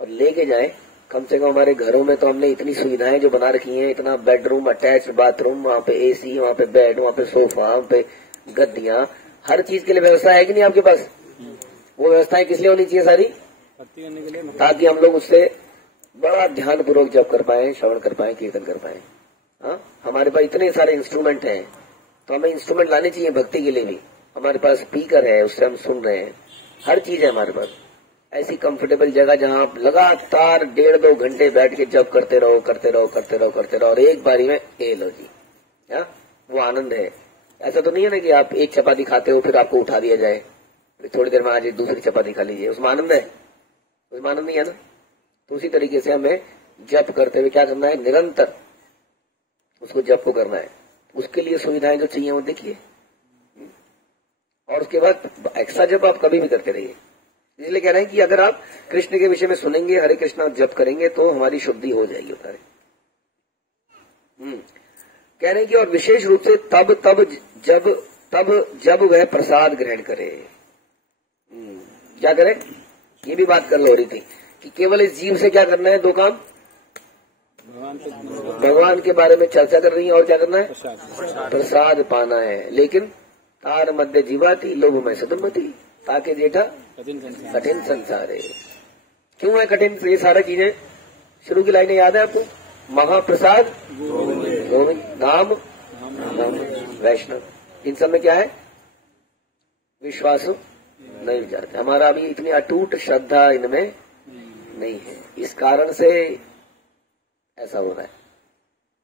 और लेके जाएं। कम से कम हमारे घरों में तो हमने इतनी सुविधाएं जो बना रखी हैं, इतना बेडरूम, अटैच बाथरूम, वहां पे एसी, वहां पे बेड, वहां पे सोफा, वहां पे गद्दियां, हर चीज के लिए व्यवस्था है कि नहीं आपके पास? वो व्यवस्थाएं किस लिए होनी चाहिए सारी? ताकि हम लोग उससे बड़ा ध्यान पूर्वक जप कर पाए, श्रवण कर पाए, कीर्तन कर पाए। हमारे पास इतने सारे इंस्ट्रूमेंट हैं, तो हमें इंस्ट्रूमेंट लाने चाहिए भक्ति के लिए भी। हमारे पास स्पीकर है, उससे हम सुन रहे हैं, हर चीज है हमारे पास। ऐसी कंफर्टेबल जगह जहां आप लगातार 1.5-2 घंटे बैठ के जप करते रहो और एक बारी में ए लो जी, वो आनंद है। ऐसा तो नहीं है ना कि आप एक चपाती खाते हो फिर आपको उठा दिया जाए, फिर थोड़ी देर में आज दूसरी चपाती खा लीजिए, उसमें आनंद है? उसमें आनंद नहीं है ना। तो उसी तरीके से हमें जप करते हुए क्या करना है, निरंतर उसको जप को करना है। उसके लिए सुविधाएं जो चाहिए वो देखिए, और उसके बाद एक्स्ट्रा जप आप कभी भी करते रहिए। इसलिए कह रहे हैं कि अगर आप कृष्ण के विषय में सुनेंगे, हरे कृष्णा जप करेंगे तो हमारी शुद्धि हो जाएगी। बता रहे कह रहे हैं कि और विशेष रूप से तब जब वह प्रसाद ग्रहण करे। क्या करे? ये भी बात कर लो रही थी कि केवल इस जीव से क्या करना है, 2 काम, भगवान के बारे में चर्चा कर रही है और क्या करना है, प्रसाद पाना है। लेकिन तार मध्य जीवाती लोभ में सदमती, ताके जेठा कठिन संसार है। क्यों है कठिन? ये सारा चीजें शुरू की लाइनें याद है आपको? महाप्रसाद गोविंद, नाम वैष्णव, इन सब में क्या है? विश्वास नहीं विचारते। हमारा अभी इतनी अटूट श्रद्धा इनमें नहीं है, इस कारण से ऐसा हो रहा है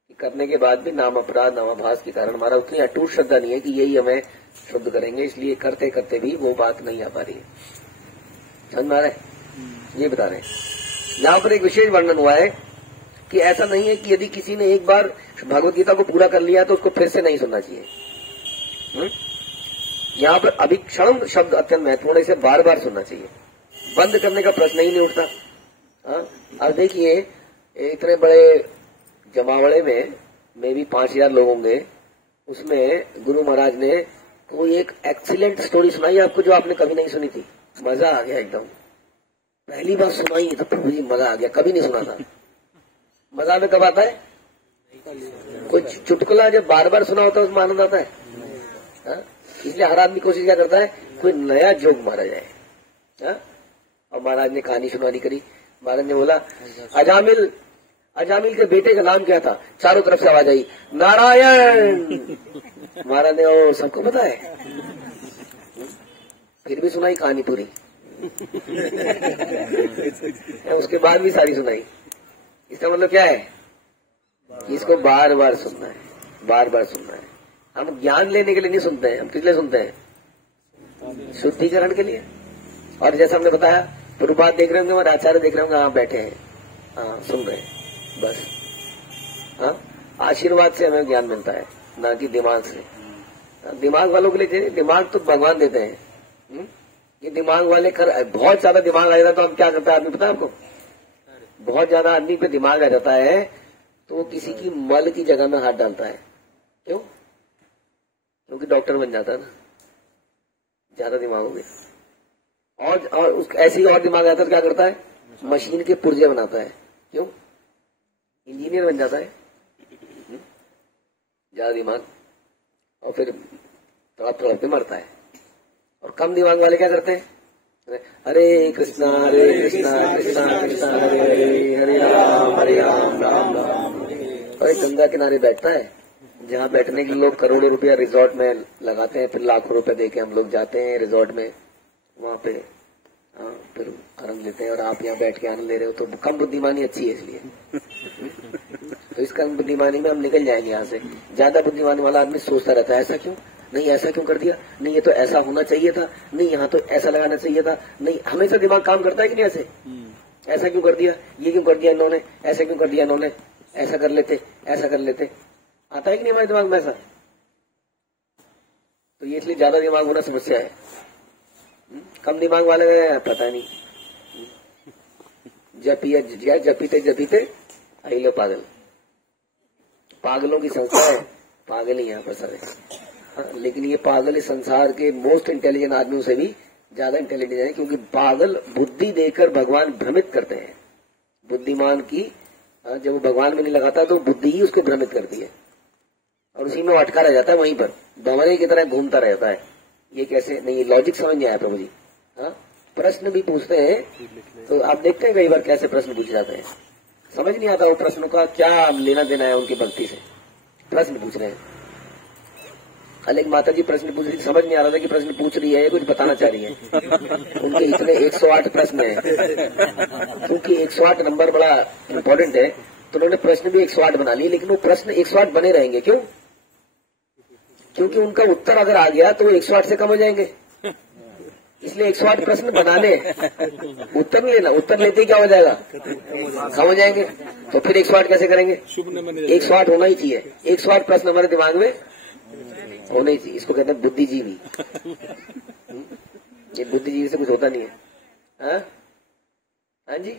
कि करने के बाद भी नाम अपराध, नामाभास के कारण हमारा उतनी अटूट श्रद्धा नहीं है कि यही हमें शुद्ध करेंगे। इसलिए करते करते भी वो बात नहीं आ पा रही है। समझ में आ रहा है? ये बता रहे हैं। यहाँ पर एक विशेष वर्णन हुआ है कि ऐसा नहीं है कि यदि किसी ने एक बार भगवत गीता को पूरा कर लिया तो उसको फिर से नहीं सुनना चाहिए। यहाँ पर अभिक्षण शब्द अत्यंत महत्वपूर्ण है, इसे बार बार सुनना चाहिए, बंद करने का प्रश्न ही नहीं उठता। अब देखिए, इतने बड़े जमावड़े में भी 5000 लोग होंगे, उसमें गुरु महाराज ने कोई एक एक्सीलेंट स्टोरी सुनाई आपको जो आपने कभी नहीं सुनी थी। मजा आ गया एकदम, पहली बार सुनाई तो प्रभु जी मजा आ गया, कभी नहीं सुना था। मजा में कब आता है? कुछ चुटकुला जब बार बार सुना होता है उसमें आनंद आता है। इसलिए हर आदमी कोशिश क्या करता है, कोई नया जोक मारा जाए। और महाराज ने कहानी सुनानी करी। महाराज ने बोला अजामिल के बेटे का नाम क्या था? चारों तरफ से आवाज आई, नारायण। महाराज ने, ओ सबको पता है, फिर भी सुनाई कहानी पूरी। उसके बाद भी सारी सुनाई। इसका मतलब क्या है? इसको बार बार सुनना है, बार बार सुनना है। हम ज्ञान लेने के लिए नहीं सुनते हैं, हम किस लिए सुनते हैं? शुद्धिकरण के लिए। और जैसा हमने बताया, प्रभुपाद देख रहे होंगे और आचार्य देख रहे होंगे, हाँ बैठे हैं, हाँ सुन रहे हैं, बस। आशीर्वाद से हमें ज्ञान मिलता है, ना कि दिमाग से। दिमाग वालों के लिए दिमाग तो भगवान देते हैं। ये दिमाग वाले बहुत ज्यादा दिमाग आ जाता है तो हम क्या करता है आदमी, पता है आपको? बहुत ज्यादा आदमी पे दिमाग आ जाता है तो वो किसी की मल की जगह में हाथ डालता है। क्यों? क्योंकि डॉक्टर बन जाता है ना, ज्यादा दिमाग हो गया। और ऐसे ही और दिमाग आता है तो क्या करता है? मशीन के पुर्जे बनाता है। क्यों? इंजीनियर बन जाता है, ज्यादा दिमाग, और फिर तड़प तड़प के मरता है। और कम दिमाग वाले क्या करते हैं? हरे कृष्णा कृष्णा कृष्णा हरे हरे, हरे राम राम राम। और गंगा किनारे बैठता है, जहाँ बैठने के लिए लोग करोड़ों रुपया रिजॉर्ट में लगाते हैं, फिर लाखों रुपए देके हम लोग जाते हैं रिजॉर्ट में, वहाँ पे फिर आनंद लेते हैं। और आप यहाँ बैठ के आनंद ले रहे हो, तो कम बुद्धिमानी अच्छी है इसलिए। तो इस कम बुद्धिमानी में हम निकल जाएंगे यहाँ से। ज्यादा बुद्धिमानी वाला आदमी सोचता रहता है, ऐसा क्यों नहीं, ऐसा क्यों कर दिया, नहीं ये तो ऐसा होना चाहिए था, नहीं यहाँ तो ऐसा लगाना चाहिए था, नहीं। हमेशा दिमाग काम करता है कि नहीं ऐसे, ऐसा क्यों कर दिया, ये क्यों कर दिया इन्होंने, ऐसा क्यों कर दिया इन्होंने, ऐसा कर लेते, ऐसा कर लेते। आता है कि नहीं हमारे दिमाग में ऐसा? तो ये इसलिए ज्यादा दिमाग होना समस्या है। कम दिमाग वाले पता नहीं, जपीते आई लो पागल। पागलों की संस्था है, पागल ही यहाँ पर सारे। हाँ, लेकिन ये पागल इस संसार के मोस्ट इंटेलिजेंट आदमियों से भी ज्यादा इंटेलिजेंट है, क्योंकि पागल बुद्धि देकर भगवान भ्रमित करते हैं। बुद्धिमान की जब वो भगवान में नहीं लगाता तो बुद्धि ही उसको भ्रमित करती है, और उसी में अटका रह जाता है, वहीं पर भंवरे की तरह घूमता रहता है। ये कैसे नहीं, ये लॉजिक समझ नहीं आया प्रभु जी। हाँ, प्रश्न भी पूछते हैं तो आप देखते हैं कई बार कैसे प्रश्न पूछे जाते हैं, समझ नहीं आता वो प्रश्नों का क्या लेना देना है उनकी भक्ति से। प्रश्न पूछ रहे हैं, कल एक माता जी प्रश्न पूछ रही थी, समझ नहीं आ रहा था कि प्रश्न पूछ रही है कुछ बताना चाह रही है। उनके इतने 108 प्रश्न है, क्योंकि 108 नंबर बड़ा इम्पोर्टेंट है, तो उन्होंने प्रश्न भी 108 बना लिए, लेकिन वो प्रश्न 108 बने रहेंगे। क्यों? क्योंकि उनका उत्तर अगर आ गया तो वो 108 से कम हो जाएंगे, इसलिए 108 प्रश्न बनाने, उत्तर नहीं लेना। उत्तर लेते ही क्या हो जाएगा, कम हो जाएंगे, तो फिर 108 कैसे करेंगे? 108 होना ही चाहिए, 108 प्रश्न हमारे दिमाग में होने ही चाहिए। इसको कहते हैं बुद्धिजीवी। ये बुद्धिजीवी से कुछ होता नहीं है। हाँ जी,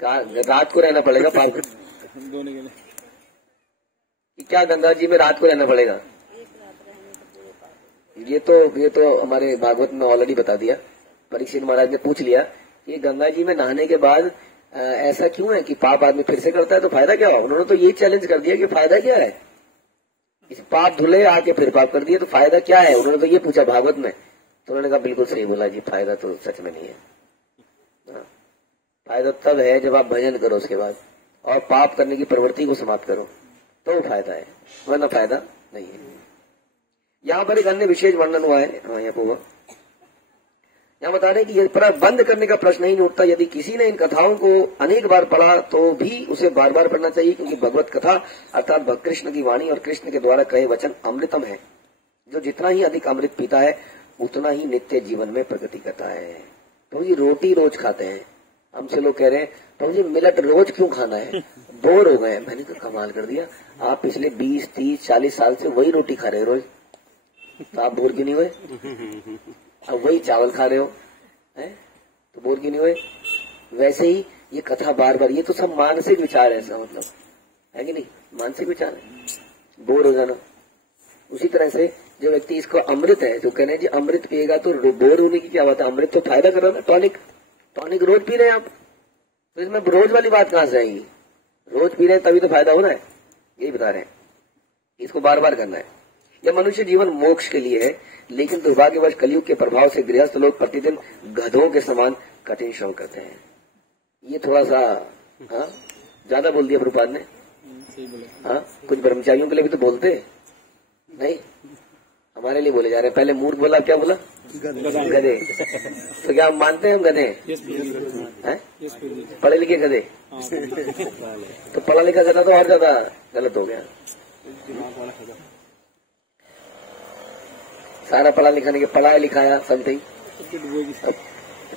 रात को रहना पड़ेगा पार्क धोने के लिए। क्या गंगा जी में रात को रहना पड़ेगा? ये तो हमारे भागवत में ऑलरेडी बता दिया। परीक्षित महाराज ने पूछ लिया कि गंगा जी में नहाने के बाद ऐसा क्यों है कि पाप आदमी फिर से करता है, तो फायदा क्या हो? उन्होंने तो ये चैलेंज कर दिया कि फायदा क्या है, इस पाप धुले आके फिर पाप कर दिए तो फायदा क्या है? उन्होंने तो ये पूछा भागवत में। तो उन्होंने कहा बिल्कुल सही बोला जी, फायदा तो सच में नहीं है। फायदा तब है जब आप भजन करो उसके बाद और पाप करने की प्रवृत्ति को समाप्त करो, तो फायदा है, वरना फायदा नहीं है। यहाँ पर एक अन्य विशेष वर्णन हुआ है। हाँ, यहाँ हुआ, यहाँ बता रहे कि ये बंद करने का प्रश्न ही नहीं उठता। यदि किसी ने इन कथाओं को अनेक बार पढ़ा तो भी उसे बार बार पढ़ना चाहिए, क्योंकि भगवत कथा अर्थात कृष्ण की वाणी और कृष्ण के द्वारा कहे वचन अमृतम है, जो जितना ही अधिक अमृत पीता है उतना ही नित्य जीवन में प्रगति करता है। तो जी रोटी रोज खाते हैं, हमसे लोग कह रहे हैं तो जी मिलट रोज क्यों खाना है, बोर हो गए। मैंने कहा कमाल कर दिया, आप पिछले 20, 30, 40 साल से वही रोटी खा रहे हो रोज, तो आप बोर क्यों नहीं हुए? अब वही चावल खा रहे हो तो बोर क्यों नहीं हुए? वैसे ही ये कथा बार बार, ये तो सब मानसिक विचार है, ऐसा मतलब है कि नहीं, मानसिक विचार है, बोर हो जाना। उसी तरह से जो व्यक्ति इसको अमृत है, तो कहने जी अमृत पिएगा तो बोर होने की क्या बात है, अमृत तो फायदा कर रहा है। टॉनिक रोज पी रहे हैं आप, तो इसमें रोज वाली बात कहां से आएगी? रोज पी रहे हैं तभी तो फायदा हो रहा है, यही बता रहे हैं। इसको बार बार करना है। यह मनुष्य जीवन मोक्ष के लिए है, लेकिन दुर्भाग्यवश कलयुग के प्रभाव से गृहस्थ लोग प्रतिदिन गधों के समान कठिन श्रम करते हैं। ये थोड़ा सा ज्यादा बोल दिया प्रभुपाद ने। कुछ ब्रह्मचारियों के लिए भी तो बोलते नहीं, हमारे लिए बोले जा रहे हैं। पहले मूर्ख बोला, क्या बोला? गधे। तो क्या हम मानते हैं हम गधे हैं? पढ़े लिखे गधे। तो पढ़ा लिखा गधा तो और ज्यादा गलत हो गया। सारा पढ़ा लिखाने के पढ़ाया लिखाया समथिंग,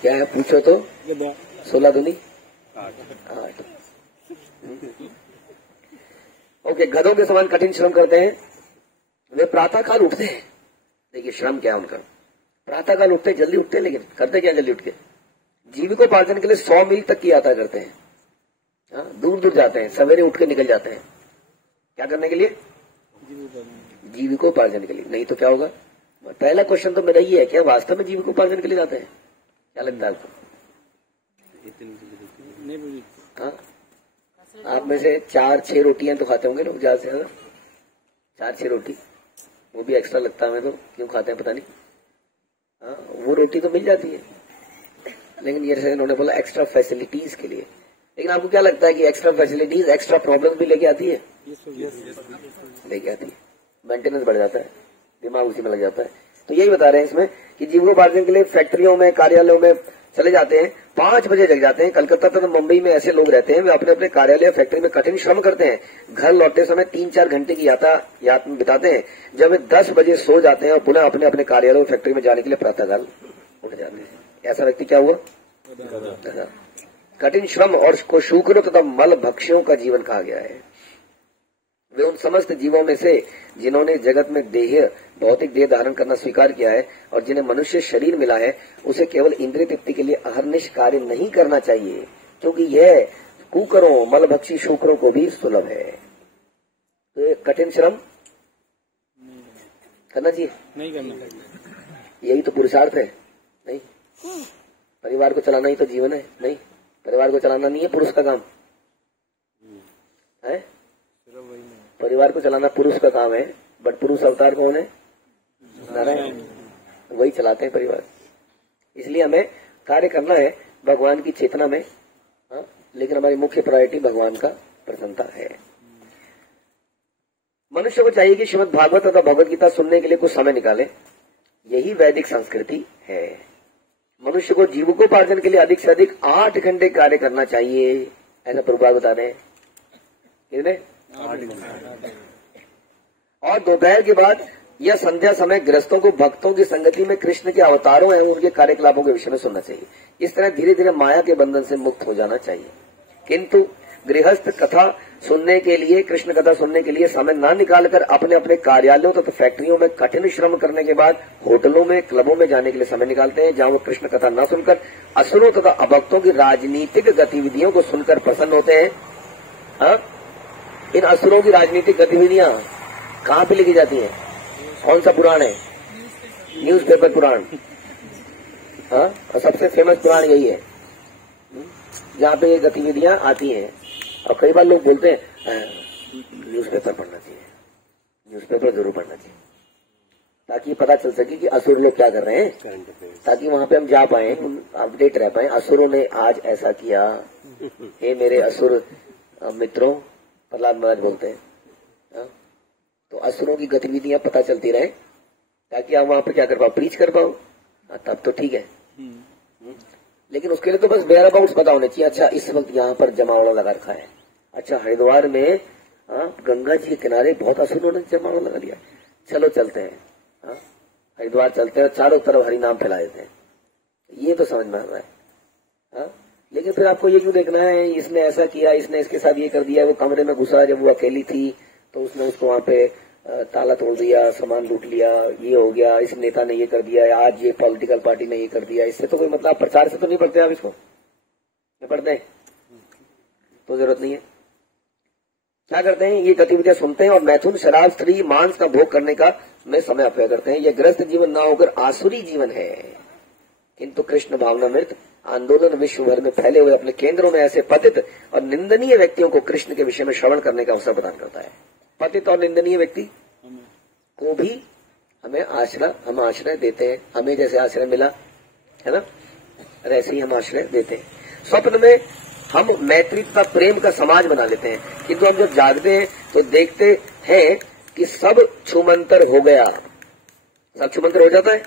क्या है पूछो तो 16 दूनी 8। ओके, गधों के समान कठिन श्रम करते हैं। वे प्रातः काल उठते हैं, देखिए श्रम क्या है उनका, प्रातः काल उठते, जल्दी उठते, लेकिन करते क्या जल्दी उठ के? जीविकोपार्जन के लिए 100 मील तक की यात्रा करते हैं। दूर दूर जाते हैं, सवेरे उठ के निकल जाते हैं। क्या करने के लिए? जीविकोपार्जन के लिए। नहीं तो क्या होगा? पहला क्वेश्चन तो मेरा ये है, क्या वास्तव में जीविकोपार्जन के लिए जाते हैं? क्या लगता है आपको? आप में से 4-6 रोटियां तो खाते होंगे लोग, ज्यादा से ज्यादा 4-6 रोटी, वो भी एक्स्ट्रा लगता है हमें, तो क्यों खाते हैं पता नहीं। हाँ, वो रोटी तो मिल जाती है, लेकिन ये जैसे इन्होंने बोला एक्स्ट्रा फैसिलिटीज के लिए। लेकिन आपको क्या लगता है कि एक्स्ट्रा फैसिलिटीज एक्स्ट्रा प्रॉब्लम भी लेके आती है? लेके आती है, मेंटेनेंस बढ़ जाता है, दिमाग उसी में लग जाता है। तो यही बता रहे हैं इसमें कि जीविकोपार्जन के लिए फैक्ट्रियों में, कार्यालयों में चले जाते हैं, 5 बजे जग जाते हैं। कलकत्ता तथा मुंबई में ऐसे लोग रहते हैं, वे अपने अपने कार्यालय फैक्ट्री में कठिन श्रम करते हैं, घर लौटते समय 3-4 घंटे की यात्रा में बिताते हैं, जब वे 10 बजे सो जाते हैं और पुनः अपने अपने कार्यालय और फैक्ट्री में जाने के लिए प्रातःकाल उठ जाते हैं। ऐसा व्यक्ति क्या हुआ? कठिन श्रम और को शूकरों तथा मल भक्षियों का जीवन कहा गया है। वे उन समस्त जीवों में से जिन्होंने जगत में भौतिक देह धारण करना स्वीकार किया है और जिन्हें मनुष्य शरीर मिला है, उसे केवल इंद्रिय तृप्ति के लिए अहर्निश कार्य नहीं करना चाहिए, क्योंकि यह कुकरों, मलभक्षी शूकरों को भी सुलभ है। तो कठिन श्रम करना चाहिए? नहीं करना चाहिए। यही तो पुरुषार्थ है। नहीं, परिवार को चलाना ही तो जीवन है। नहीं, परिवार को चलाना नहीं है पुरुष का काम है। परिवार को चलाना पुरुष का काम है, बट पुरुष अवतार कौन है? नारायण, वही चलाते हैं परिवार। इसलिए हमें कार्य करना है भगवान की चेतना में। हाँ, लेकिन हमारी मुख्य प्रायोरिटी भगवान का प्रसन्नता है। मनुष्य को चाहिए कि श्रीमद् भागवत तथा भगवत गीता सुनने के लिए कुछ समय निकाले। यही वैदिक संस्कृति है। मनुष्य को जीविकोपार्जन के लिए अधिक से अधिक 8 घंटे कार्य करना चाहिए, ऐसा प्रभुपाद बता रहे हैं। कितने? और दोपहर के बाद या संध्या समय गृहस्थों को भक्तों की संगति में कृष्ण के अवतारों एवं उनके कार्यकलापों के विषय में सुनना चाहिए। इस तरह धीरे धीरे माया के बंधन से मुक्त हो जाना चाहिए। किंतु गृहस्थ कथा सुनने के लिए, कृष्ण कथा सुनने के लिए समय न निकालकर अपने अपने कार्यालयों तथा फैक्ट्रियों में कठिन श्रम करने के बाद होटलों में, क्लबों में जाने के लिए समय निकालते हैं, जहां वो कृष्ण कथा न सुनकर असुरों तथा अभक्तों की राजनीतिक गतिविधियों को सुनकर प्रसन्न होते हैं। हाँ? इन असुरों की राजनीतिक गतिविधियां कहाँ पे लिखी जाती हैं? कौन सा पुराण है? न्यूज़पेपर पुराण। हाँ, और सबसे फेमस पुराण यही है जहाँ पे ये गतिविधियां आती हैं। और कई बार लोग बोलते हैं न्यूज़पेपर पढ़ना चाहिए, न्यूज़पेपर जरूर पढ़ना चाहिए, ताकि पता चल सके कि असुर लोग क्या कर रहे हैं, ताकि वहां पे हम जा पाए, अपडेट रह पाए। असुरों ने आज ऐसा किया। हे मेरे असुर मित्रों, प्रहलाद महाराज बोलते हैं। तो असुरों की गतिविधियां पता चलती रहे, ताकि आप वहां पे क्या कर पाओ? प्रीच कर पाओ। तब तो ठीक है, लेकिन उसके लिए तो बस बेयर अबाउट्स पता होने चाहिए। अच्छा, इस वक्त यहाँ पर जमावड़ा लगा रखा है। अच्छा, हरिद्वार में गंगा जी के किनारे बहुत असुरों ने जमावड़ा लगा दिया। चलो चलते हैं, हरिद्वार चलते हैं, चारों तरफ हरि नाम फैला देते हैं। ये तो समझ में आ रहा है। लेकिन फिर आपको ये क्यों देखना है इसने ऐसा किया, इसने इसके साथ ये कर दिया, वो कमरे में घुसा जब वो अकेली थी तो उसने उसको वहां पे ताला तोड़ दिया, सामान लूट लिया, ये हो गया, इस नेता ने ये कर दिया, आज ये पॉलिटिकल पार्टी ने ये कर दिया। इससे तो कोई मतलब, प्रचार से तो नहीं पढ़ते आप इसको? नहीं पढ़ते हैं तो जरूरत नहीं है। क्या करते हैं? ये गतिविधियां सुनते हैं और मैथुन, शराब, स्त्री, मांस का भोग करने का में समय अपव्यय करते हैं। यह ग्रस्त जीवन ना होकर आसुरी जीवन है। किंतु कृष्ण भावनामृत आंदोलन विश्व भर में फैले हुए अपने केंद्रों में ऐसे पतित और निंदनीय व्यक्तियों को कृष्ण के विषय में श्रवण करने का अवसर प्रदान करता है। पतित और निंदनीय व्यक्ति को भी हम आश्रय देते हैं। हमें जैसे आश्रय मिला है ना, ऐसे ही हम आश्रय देते हैं। स्वप्न में हम मैत्री तथा प्रेम का समाज बना लेते हैं, किंतु हम जब जागते हैं तो देखते हैं कि सब छूमंतर हो गया। सब छूमंतर हो जाता है,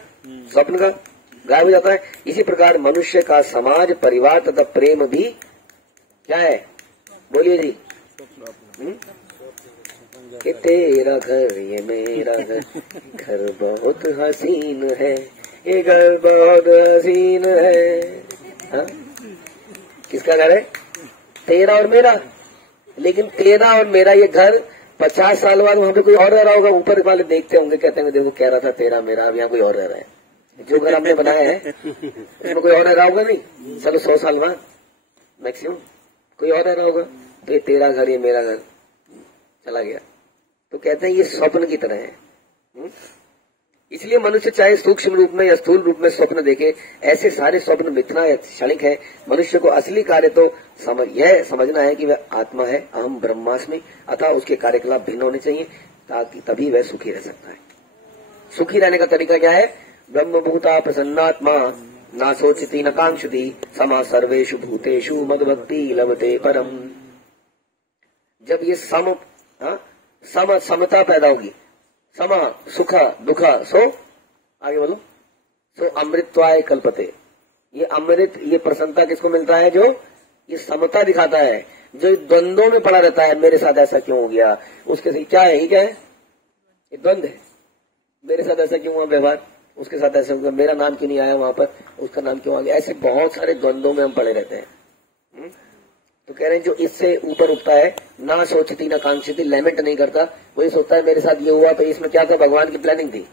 स्वप्न का गायब हो जाता है। इसी प्रकार मनुष्य का समाज, परिवार तथा प्रेम भी क्या है? बोलिए जी। कि तेरा घर ये मेरा घर, घर बहुत हसीन है, ये घर बहुत हसीन है। हा? किसका घर है? तेरा और मेरा। लेकिन तेरा और मेरा ये घर 50 साल बाद वहां पे कोई और रह रहा होगा। ऊपर वाले देखते होंगे, कहते हैं देखो कह रहा था तेरा मेरा, अब यहाँ कोई और रह रहा है। जो घर हमने बनाया है इसमें कोई और रह रहा होगा नहीं, चलो 100 साल बाद मैक्सिमम कोई और रह रहा होगा। तो ये तेरा घर ये मेरा घर चला गया। तो कहते हैं ये स्वप्न की तरह है। इसलिए मनुष्य चाहे सूक्ष्म रूप में या स्थूल रूप में स्वप्न देखे, ऐसे सारे स्वप्न मिथ्या या क्षणिक है। मनुष्य को असली कार्य तो यह समझना है कि वह आत्मा है, अहम ब्रह्मास्मि, अतः उसके कार्यकलाप भिन्न होने चाहिए, ताकि तभी वह सुखी रह सकता है। सुखी रहने का तरीका क्या है? ब्रह्मभूता प्रसन्नात्मा ना सोचती न कांक्षती समा सर्वेषु भूतेषु मद्भक्ति लभते परम। जब ये समता पैदा होगी, समा सुख दुख सो, आगे बोलो, सो अमृतत्वाय कल्पते। ये अमृत, ये प्रसन्नता किसको मिलता है? जो ये समता दिखाता है। जो द्वंद्वों में पड़ा रहता है, मेरे साथ ऐसा क्यों हो गया, उसके साथ क्या है? ये क्या है? ये द्वंद्व है। मेरे साथ ऐसा क्यों हुआ व्यवहार, उसके साथ ऐसा हुआ, मेरा नाम क्यों नहीं आया वहां पर, उसका नाम क्यों आ गया। ऐसे बहुत सारे द्वंद्वों में हम पड़े रहते हैं। तो कह रहे हैं जो इससे ऊपर उठता है, ना सोचती ना कांक्षती, लेमेंट नहीं करता, वही सोचता है मेरे साथ ये हुआ तो इसमें क्या था, भगवान की प्लानिंग थी,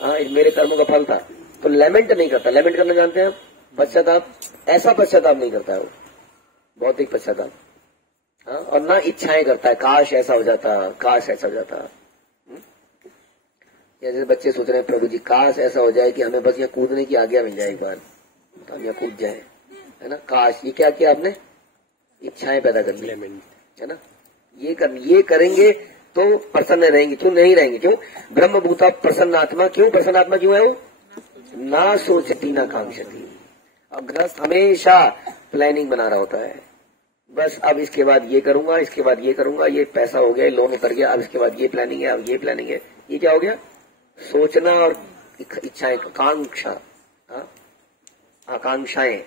हाँ मेरे कर्मों का फल था। तो लेमेंट नहीं करता। लेमेंट करना जानते हैं? पश्चाताप। ऐसा पश्चाताप नहीं करता है वो, भौतिक पश्चाताप। हाँ, और ना इच्छाएं करता है, काश ऐसा हो जाता, काश ऐसा हो जाता। जैसे बच्चे सोच रहे हैं प्रभु जी काश ऐसा हो जाए कि हमें बस यहाँ कूदने की आज्ञा मिल जाए एक बार, तो हम यहाँ कूद जाए, है ना। काश, ये क्या किया आपने? इच्छाएं पैदा कर ली, है ना। ये करेंगे तो प्रसन्न रहेंगे। क्यों नहीं रहेंगे? क्यों? ब्रह्मभूता प्रसन्न आत्मा। क्यों प्रसन्न आत्मा क्यों है वो? ना सोचती ना कांक्षती। अब गृहस्थ हमेशा प्लानिंग बना रहा होता है, बस अब इसके बाद ये करूंगा, इसके बाद ये करूंगा, ये पैसा हो गया, लोन उतर गया, अब इसके बाद ये प्लानिंग है, अब ये प्लानिंग है। ये क्या हो गया? सोचना और इच्छाएं, कांक्षा, आकांक्षाएं।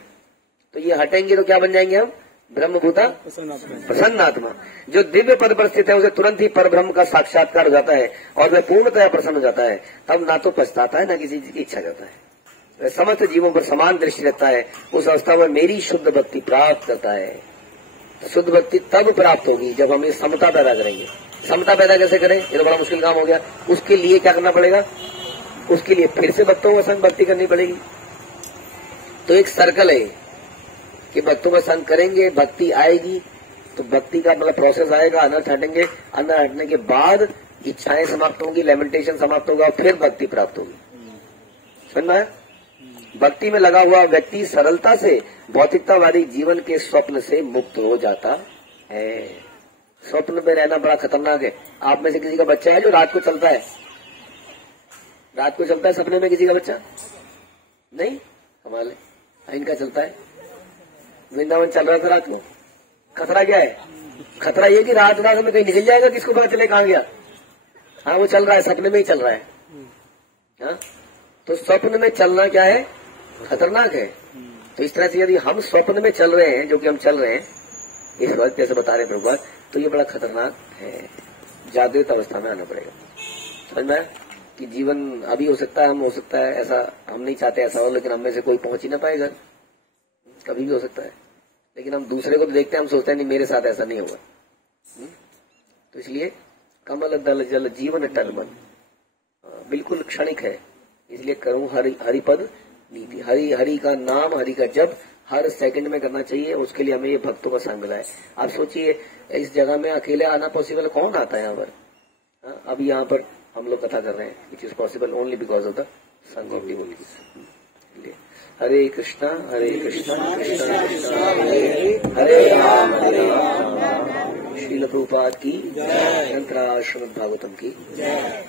तो ये हटेंगे तो क्या बन जाएंगे हम? ब्रह्मभूता प्रसन्न आत्मा। जो दिव्य पद पर स्थित है उसे तुरंत ही परब्रह्म का साक्षात्कार हो जाता है और वह पूर्णतया प्रसन्न हो जाता है। तब ना तो पछताता है, ना किसी चीज की इच्छा करता है। वह समस्त जीवों पर समान दृष्टि रखता है। उस अवस्था में मेरी शुद्ध भक्ति प्राप्त करता है। तो शुद्ध भक्ति तब प्राप्त होगी जब हम इस समता पैदा करेंगे। समता पैदा कैसे करें? ये तो बड़ा मुश्किल काम हो गया। उसके लिए क्या करना पड़ेगा? उसके लिए फिर से भक्तों का संग भक्ति करनी पड़ेगी। तो एक सर्कल है कि भक्तों का संग करेंगे, भक्ति आएगी, तो भक्ति का मतलब प्रोसेस आएगा, अनर्थ हटेंगे, अनर्थ हटने के बाद इच्छाएं समाप्त होंगी, लेमेंटेशन समाप्त होगा, फिर भक्ति प्राप्त होगी। समझ में आया? भक्ति में लगा हुआ व्यक्ति सरलता से भौतिकतावादी जीवन के स्वप्न से मुक्त हो जाता है। स्वप्न में रहना बड़ा खतरनाक है। आप में से किसी का बच्चा है जो रात को चलता है? रात को चलता है सपने में किसी का बच्चा? नहीं, हमारे इनका चलता है। वृंदावन चल रहा था रात को। खतरा क्या है? खतरा ये कि रात में कहीं निकल जाएगा, किसको पता चले कहां गया। हाँ, वो चल रहा है, सपने में ही चल रहा है। हाँ, तो स्वप्न में चलना क्या है? खतरनाक है। तो इस तरह से यदि हम स्वप्न में चल रहे हैं, जो कि हम चल रहे हैं इस वक्त जैसे बता रहे प्रभुपाद, तो ये बड़ा खतरनाक है। जागृत अवस्था में आना पड़ेगा। समझ में कि जीवन अभी हो सकता है, हम हो सकता है, ऐसा हम नहीं चाहते ऐसा हो, लेकिन हम में से कोई पहुंच ही ना पाएगा, कभी भी हो सकता है। लेकिन हम दूसरे को तो देखते हैं, हम सोचते हैं नहीं मेरे साथ ऐसा नहीं होगा। तो इसलिए कमल दल जल जीवन टलमल बिल्कुल क्षणिक है। इसलिए करूं हरिपद नीति। हरि का नाम, हरि का जप हर सेकंड में करना चाहिए। उसके लिए हमें ये भक्तों का संग मिला है। आप सोचिए इस जगह में अकेले आना पॉसिबल, कौन आता है यहाँ पर? अभी यहाँ पर हम लोग कथा कर रहे हैं, which is possible only because of the संग ऑफ डिवोटीज। हरे कृष्णा कृष्णा कृष्णा हरे राम श्रील प्रभुपाद की जय। श्रीमद् भागवतम की जय।